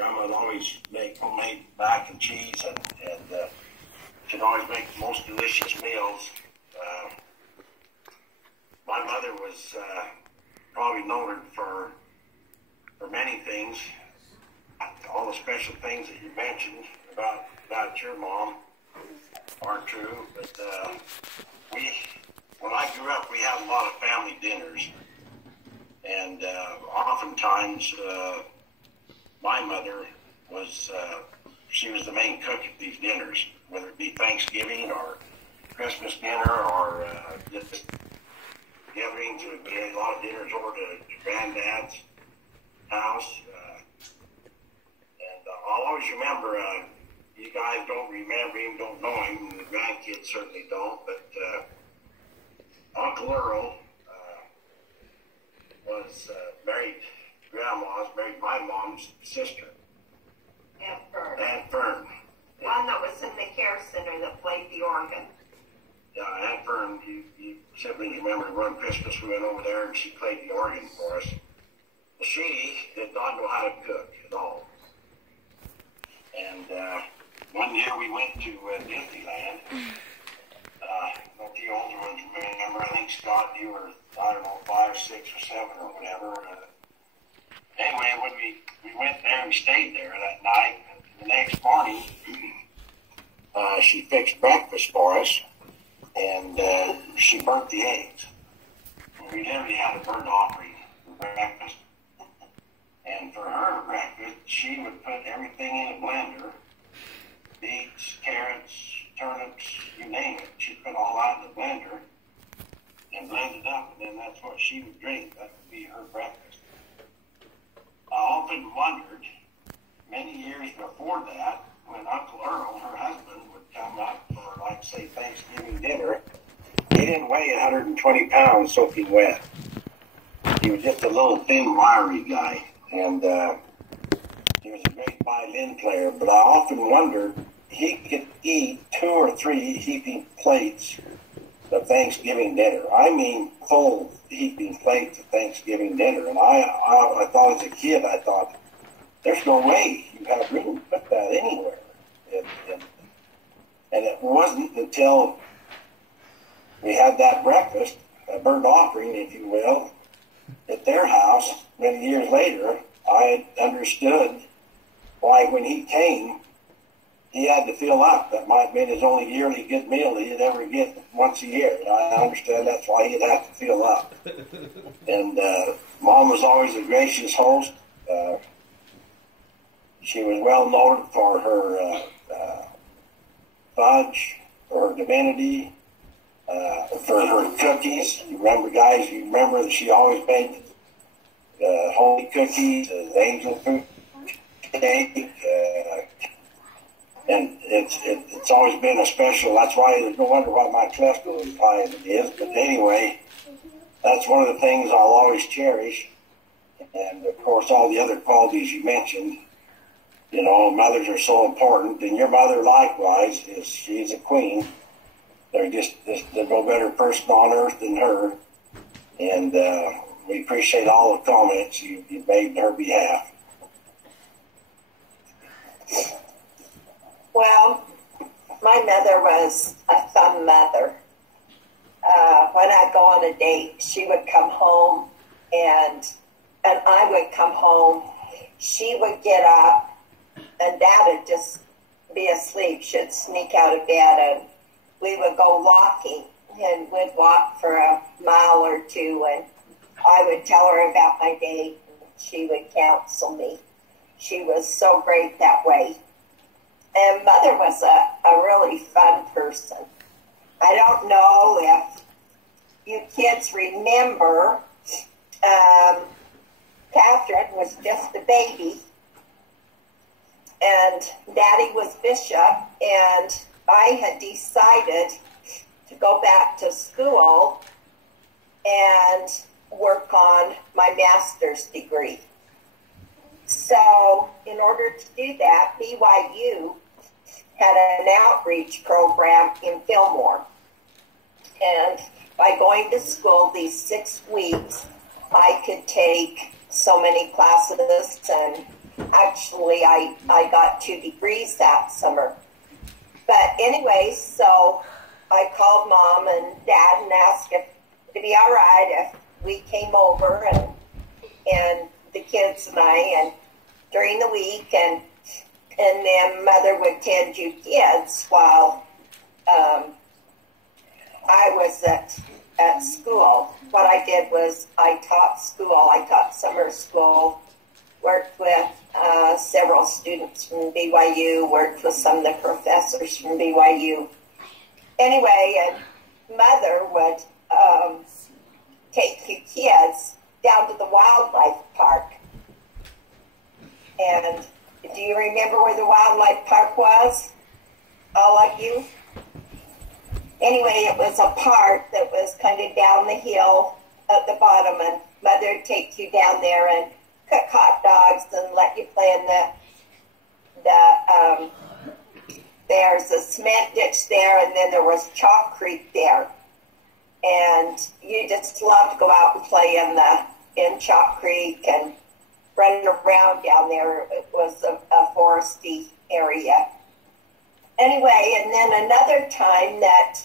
Grandma would always make homemade mac and cheese, and she'd always make the most delicious meals. My mother was probably noted for many things. All the special things that you mentioned about your mom are true, but when I grew up, we had a lot of family dinners, and oftentimes my mother was she was the main cook at these dinners, whether it be Thanksgiving or Christmas dinner or just gatherings. We had a lot of dinners over to Granddad's house, and I'll always remember. You guys don't remember him, don't know him, and the grandkids certainly don't, but Uncle Earl was married my mom's sister. Aunt Fern. Aunt Fern. One that was in the care center that played the organ. Yeah, Aunt Fern, you siblings remember one Christmas we went over there and she played the organ for us. She did not know how to cook at all. And one year we went to Disneyland. The older ones remember, I think, Scott, you were, I don't know, 5, 6, or 7 or whatever. Anyway, when we went there, we stayed there that night. And the next morning, she fixed breakfast for us, and she burnt the eggs. And we literally had a burnt offering for breakfast. And for her breakfast, she would put everything in a blender, beets, carrots, turnips, you name it. She'd put all that in the blender and blend it up, and then that's what she would drink. That would be her breakfast. I often wondered, many years before that, when Uncle Earl, her husband, would come up for, like, say, Thanksgiving dinner, he didn't weigh 120 pounds soaking wet. He was just a little thin, wiry guy, and he was a great violin player, but I often wondered, he could eat 2 or 3 heaping plates of Thanksgiving dinner. I mean, full heaping plates of Thanksgiving dinner. And I thought as a kid, I thought, there's no way you have room to put that anywhere. And it wasn't until we had that breakfast, a burnt offering, if you will, at their house many years later, I understood why when he came, he had to fill up. That might have been his only yearly good meal he'd ever get once a year. I understand that's why he'd have to fill up. And Mom was always a gracious host. She was well known for her fudge, for her divinity, for her cookies. You remember, guys, you remember that she always made holy cookies, angel food cake, and it's always been a special. That's why there's no wonder why my cholesterol is high as it is. But anyway, that's one of the things I'll always cherish. And of course, all the other qualities you mentioned. You know, mothers are so important, and your mother likewise she's a queen. There's no better person on earth than her, and we appreciate all the comments you made in her behalf. Well, my mother was a fun mother. When I'd go on a date, she would come home, and I would come home. She would get up, and Dad would just be asleep. She'd sneak out of bed, and we would go walking, and we'd walk for a mile or two, and I would tell her about my date, and she would counsel me. She was so great that way. And Mother was a really fun person. I don't know if you kids remember, Catherine was just a baby, and Daddy was bishop, and I had decided to go back to school and work on my master's degree. So in order to do that, BYU had an outreach program in Fillmore. And by going to school these 6 weeks, I could take so many classes and Actually, I got 2 degrees that summer. But anyway, so I called Mom and Dad and asked if it'd be all right if we came over and the kids and I, and during the week, and then Mother would tend you kids while I was at school. What I did was I taught school. I taught summer school, worked with several students from BYU, worked with some of the professors from BYU. Anyway, and Mother would take you kids down to the wildlife park. And do you remember where the wildlife park was? All of you? Anyway, it was a park that was kind of down the hill at the bottom, and Mother would take you down there and cook hot dogs and let you play in there's a cement ditch there, and then there was Chalk Creek there. And you just loved to go out and play in Chalk Creek and run around down there. It was a foresty area. Anyway, and then another time that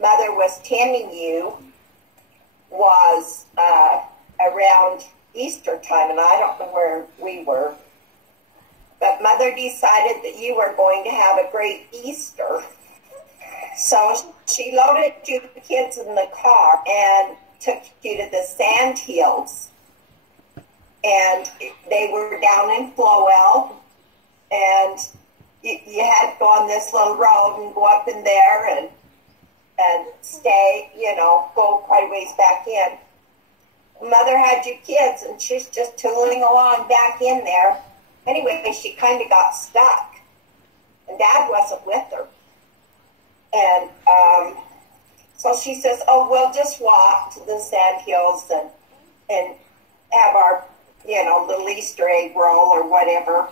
Mother was tending you was around Easter time, and I don't know where we were. But Mother decided that you were going to have a great Easter. So she loaded you kids in the car and took you to the sand hills. And they were down in Flowell. And you had to go on this little road and go up in there and stay, go quite a ways back in. Mother had you kids, and she's just tooling along back in there. Anyway, she kind of got stuck, and Dad wasn't with her. And so she says, oh, we'll just walk to the sand hills and have our, little Easter egg roll or whatever.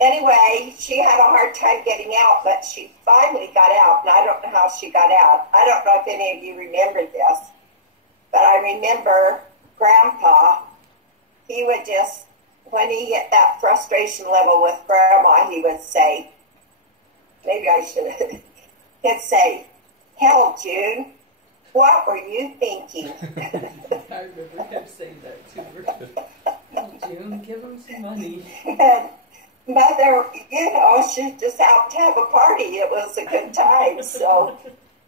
Anyway, she had a hard time getting out, but she finally got out, and I don't know how she got out. I don't know if any of you remember this, but I remember Grandpa, he would just, when he hit that frustration level with Grandma, he would say, maybe I should have, he'd say, hell, June, what were you thinking? I remember him saying that to her. Oh, June, give him some money. And Mother, she's just out to have a party. It was a good time. So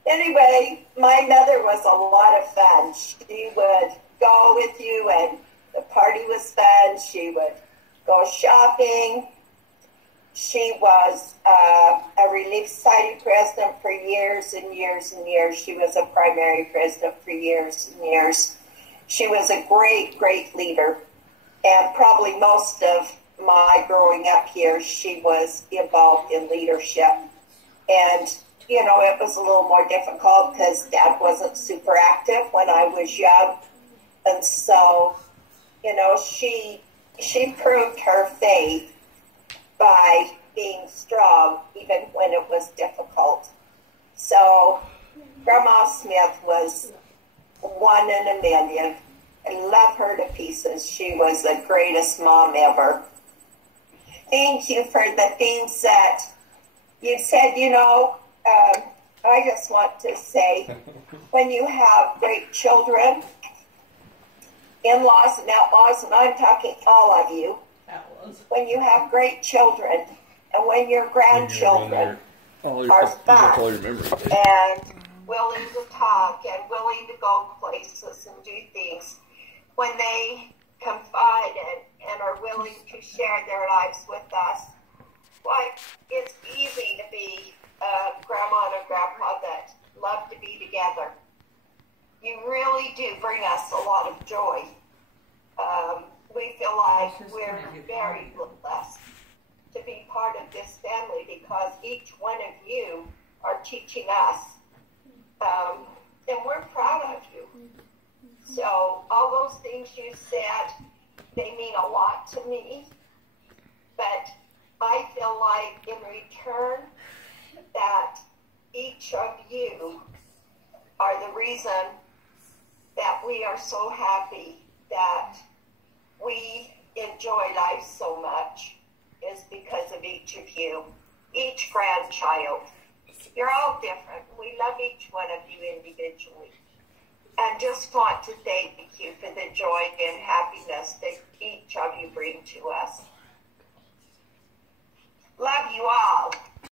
anyway, my mother was a lot of fun. She would go with you, and the party was fun. She would go shopping. She was a Relief Society president for years and years and years. She was a primary president for years and years. She was a great, great leader. And probably most of my growing up here, she was involved in leadership. And, it was a little more difficult because Dad wasn't super active when I was young. And so, she proved her faith by being strong even when it was difficult. So Grandma Smith was one in a million. I love her to pieces. She was the greatest mom ever. Thank you for the things that you said. I just want to say, when you have great children, in-laws and outlaws, and I'm talking all of you, when you have great children, and when your grandchildren are fun and willing to talk and willing to go places and do things, when they confide and are willing to share their lives with us, why, it's easy to be a grandma and a grandpa that love to be together. You really do bring us a lot of joy. We feel like we're very blessed to be part of this family because each one of you are teaching us, and we're proud of you. So all those things you said, they mean a lot to me, but I feel like in return that each of you are the reason that we are so happy that we enjoy life so much is because of each of you, each grandchild. You're all different. We love each one of you individually. And just want to thank you for the joy and happiness that each of you bring to us.